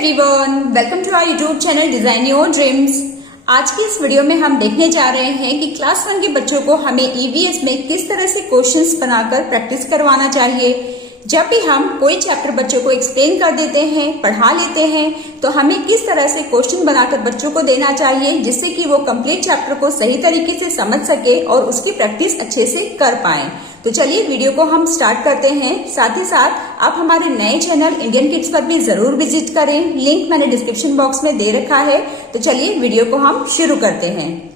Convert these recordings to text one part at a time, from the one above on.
Everyone, welcome to our YouTube channel design your dreams. आज की इस वीडियो में हम देखने जा रहे हैं कि क्लास 1 के बच्चों को हमें ईवीएस में किस तरह से क्वेश्चंस बनाकर प्रैक्टिस करवाना चाहिए। जब भी हम कोई चैप्टर बच्चों को एक्सप्लेन कर देते हैं, पढ़ा लेते हैं, तो हमें किस तरह से क्वेश्चन बनाकर बच्चों को देना चाहिए जिससे कि वो कंप्लीट चैप्टर को सही तरीके से समझ सके और उसकी प्रैक्टिस अच्छे से कर पाए। तो चलिए वीडियो को हम स्टार्ट करते हैं। साथ ही साथ आप हमारे नए चैनल इंडियन किड्स पर भी जरूर विजिट करें, लिंक मैंने डिस्क्रिप्शन बॉक्स में दे रखा है। तो चलिए वीडियो को हम शुरू करते हैं।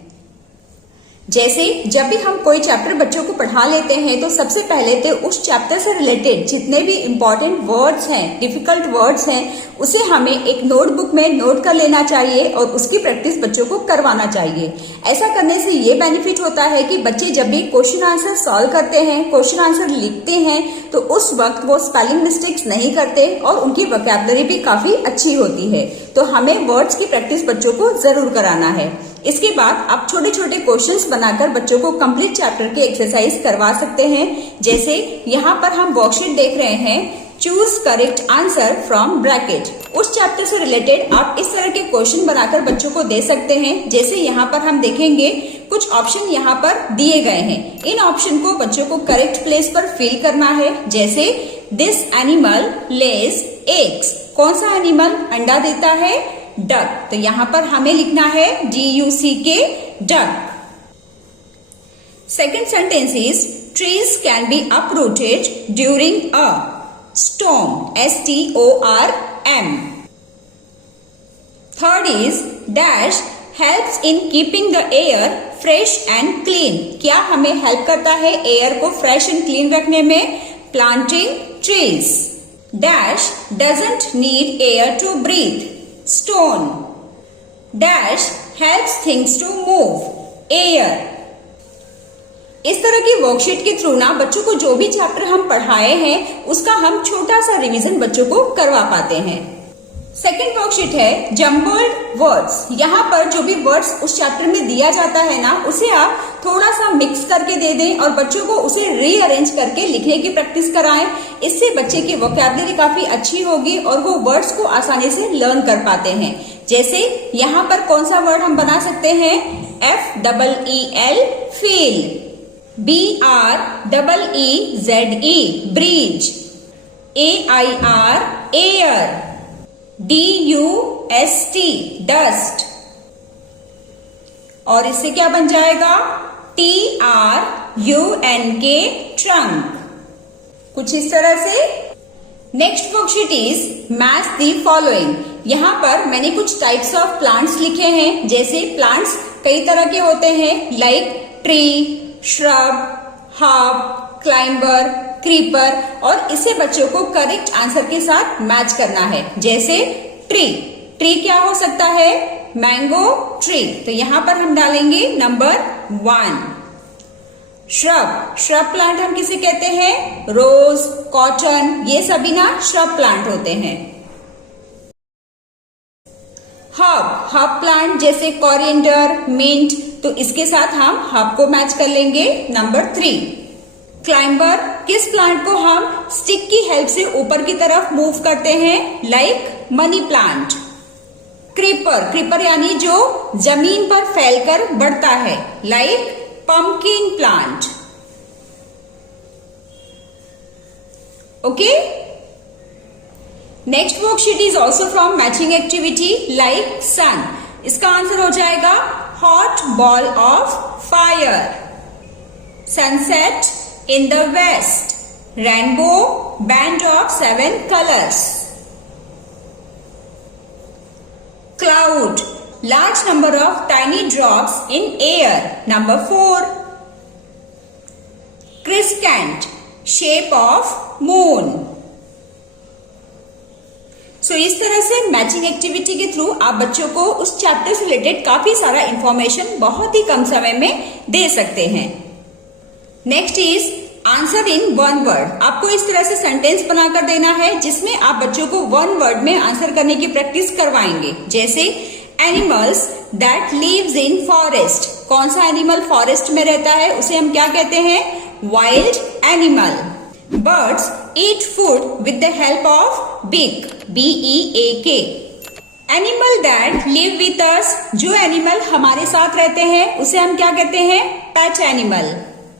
जैसे जब भी हम कोई चैप्टर बच्चों को पढ़ा लेते हैं तो सबसे पहले तो उस चैप्टर से रिलेटेड जितने भी इम्पोर्टेंट वर्ड्स हैं, डिफिकल्ट वर्ड्स हैं, उसे हमें एक नोटबुक में नोट कर लेना चाहिए और उसकी प्रैक्टिस बच्चों को करवाना चाहिए। ऐसा करने से ये बेनिफिट होता है कि बच्चे जब भी क्वेश्चन आंसर सॉल्व करते हैं, क्वेश्चन आंसर लिखते हैं, तो उस वक्त वो स्पेलिंग मिस्टेक्स नहीं करते और उनकी वोकैबुलरी भी काफी अच्छी होती है। तो हमें वर्ड्स की प्रैक्टिस बच्चों को जरूर कराना है। इसके बाद आप छोटे छोटे क्वेश्चंस बनाकर बच्चों को कंप्लीट चैप्टर की एक्सरसाइज करवा सकते हैं। जैसे यहाँ पर हम वर्कशीट देख रहे हैं, choose correct answer from bracket. उस चैप्टर से रिलेटेड आप इस तरह के क्वेश्चन बनाकर बच्चों को दे सकते हैं। जैसे यहाँ पर हम देखेंगे कुछ ऑप्शन यहाँ पर दिए गए हैं। इन ऑप्शन को बच्चों को करेक्ट प्लेस पर फिल करना है। जैसे दिस एनिमल लेज एग्स। कौन सा एनिमल अंडा देता है? डक। तो यहाँ पर हमें लिखना है DUCK, duck. Second sentence is trees can be uprooted during a storm, STORM. Third is dash helps in keeping the air fresh and clean. क्या हमें हेल्प करता है एयर को फ्रेश एंड क्लीन रखने में? Planting trees. Dash doesn't need air to breathe. Stone. Dash helps things to move. Air. इस तरह की वर्कशीट के थ्रू ना बच्चों को जो भी चैप्टर हम पढ़ाए हैं उसका हम छोटा सा रिवीजन बच्चों को करवा पाते हैं। सेकेंड वर्कशीट है जम्बल्ड वर्ड्स। यहाँ पर जो भी वर्ड्स उस चैप्टर में दिया जाता है ना, उसे आप थोड़ा सा मिक्स करके दे दें और बच्चों को उसे रीअरेंज करके लिखने की प्रैक्टिस कराएं। इससे बच्चे की वोकैबुलरी काफी अच्छी होगी और वो वर्ड्स को आसानी से लर्न कर पाते हैं। जैसे यहाँ पर कौन सा वर्ड हम बना सकते हैं? FEEL, feel. BREEZE, bridge. AIR, air. DUST, dust. और इससे क्या बन जाएगा? TRUNK, trunk. कुछ इस तरह से। Next worksheet is match the following. यहाँ पर मैंने कुछ टाइप्स ऑफ प्लांट्स लिखे हैं। जैसे प्लांट्स कई तरह के होते हैं, like tree, shrub, herb, climber, creeper, और इसे बच्चों को करेक्ट आंसर के साथ मैच करना है। जैसे ट्री, ट्री क्या हो सकता है? Mango tree. तो यहाँ पर हम डालेंगे नंबर 1। श्रब, श्रब प्लांट हम किसे कहते हैं? रोज, कॉटन, ये सभी ना श्रब प्लांट होते हैं। हर्ब, हर्ब प्लांट जैसे कोरिएंडर, मिंट, तो इसके साथ हम हर्ब को मैच कर लेंगे नंबर 3। क्लाइंबर, किस प्लांट को हम स्टिक की हेल्प से ऊपर की तरफ मूव करते हैं? Like money plant. Creeper, creeper यानी जो जमीन पर फैलकर बढ़ता है, like pumpkin plant. Okay. Next worksheet is also from matching activity, like sun. इसका आंसर हो जाएगा hot ball of fire. Sunset in the west. Rainbow, band of 7 colours. Cloud, large number of tiny drops in air, number 4। Crescent, shape of moon. So इस तरह से matching activity के through आप बच्चों को उस चैप्टर से रिलेटेड काफी सारा इंफॉर्मेशन बहुत ही कम समय में दे सकते हैं। Next is answer in 1 word. आपको इस तरह से सेंटेंस बनाकर देना है जिसमें आप बच्चों को 1 वर्ड में आंसर करने की प्रैक्टिस करवाएंगे। जैसे animals that lives in forest. कौन सा एनिमल फॉरेस्ट में रहता है? उसे हम क्या कहते हैं? Wild animal. Birds eat food with the help of beak, B-E-A-K. Animal that live with us, जो एनिमल हमारे साथ रहते हैं उसे हम क्या कहते हैं? Pet animal.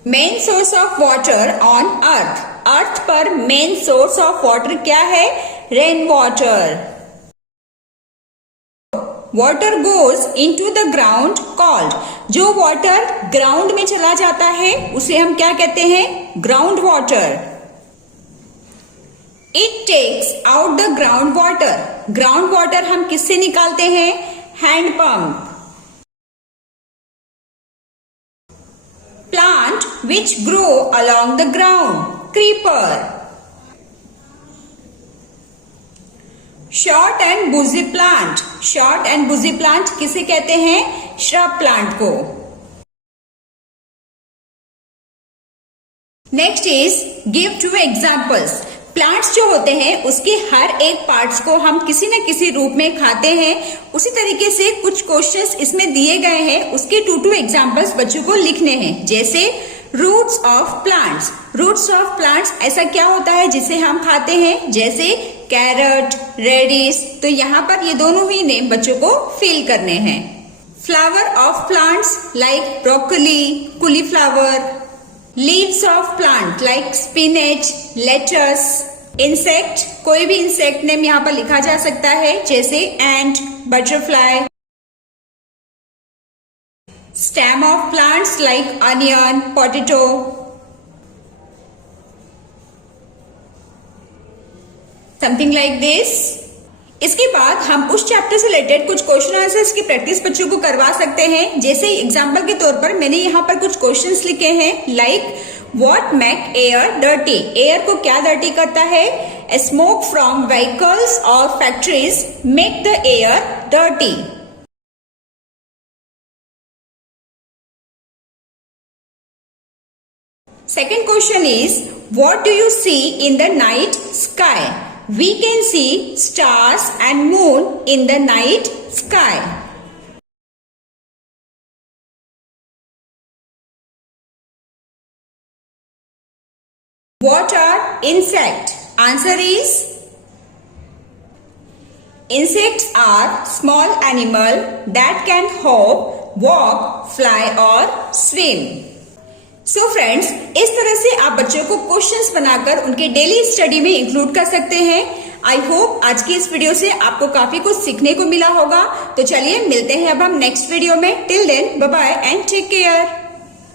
Main source of water on earth, earth पर मेन सोर्स ऑफ वाटर क्या है? Rain water. Water goes into the ground called, जो वाटर ग्राउंड में चला जाता है उसे हम क्या कहते हैं? Ground water. It takes out the ground water, ground water हम किससे निकालते हैं? Hand pump. Plant which grow along the ground, creeper. Short and bushy plant, short and bushy plant किसे कहते हैं? श्रब प्लांट को। Next is give 2 examples. Plants जो होते हैं उसके हर एक पार्ट्स को हम किसी न किसी रूप में खाते हैं, उसी तरीके से कुछ क्वेश्चंस इसमें दिए गए हैं, उसके 2 एग्जाम्पल्स बच्चों को लिखने हैं। जैसे roots of plants, roots of plants ऐसा क्या होता है जिसे हम खाते हैं? जैसे कैरट, रेडिश। तो यहाँ पर ये दोनों ही नेम बच्चों को फिल करने हैं। Flower of plants like broccoli, cauliflower. Leaves of plant like spinach, lettuce. Insect, कोई भी इंसेक्ट नेम यहाँ पर लिखा जा सकता है, जैसे ant, butterfly. Stem of plants like onion, potato. Something like this. इसके बाद हम उस चैप्टर से रिलेटेड कुछ क्वेश्चन आंसर्स की प्रैक्टिस बच्चों को करवा सकते हैं। जैसे एग्जांपल के तौर पर मैंने यहाँ पर कुछ क्वेश्चंस लिखे हैं, like what make air dirty, air को क्या डर्टी करता है? स्मोक फ्रॉम व्हीकल्स और factories make the air dirty. Second question is, what do you see in the night sky? We can see stars and moon in the night sky. What are insects? Answer is, insects are small animal that can hop, walk, fly or swim. So friends, इस तरह से आप बच्चों को questions बनाकर उनके daily study में include कर सकते हैं। आई होप आज की इस वीडियो से आपको काफी कुछ सीखने को मिला होगा। तो चलिए मिलते हैं अब हम नेक्स्ट वीडियो में। Till then bye bye and take care.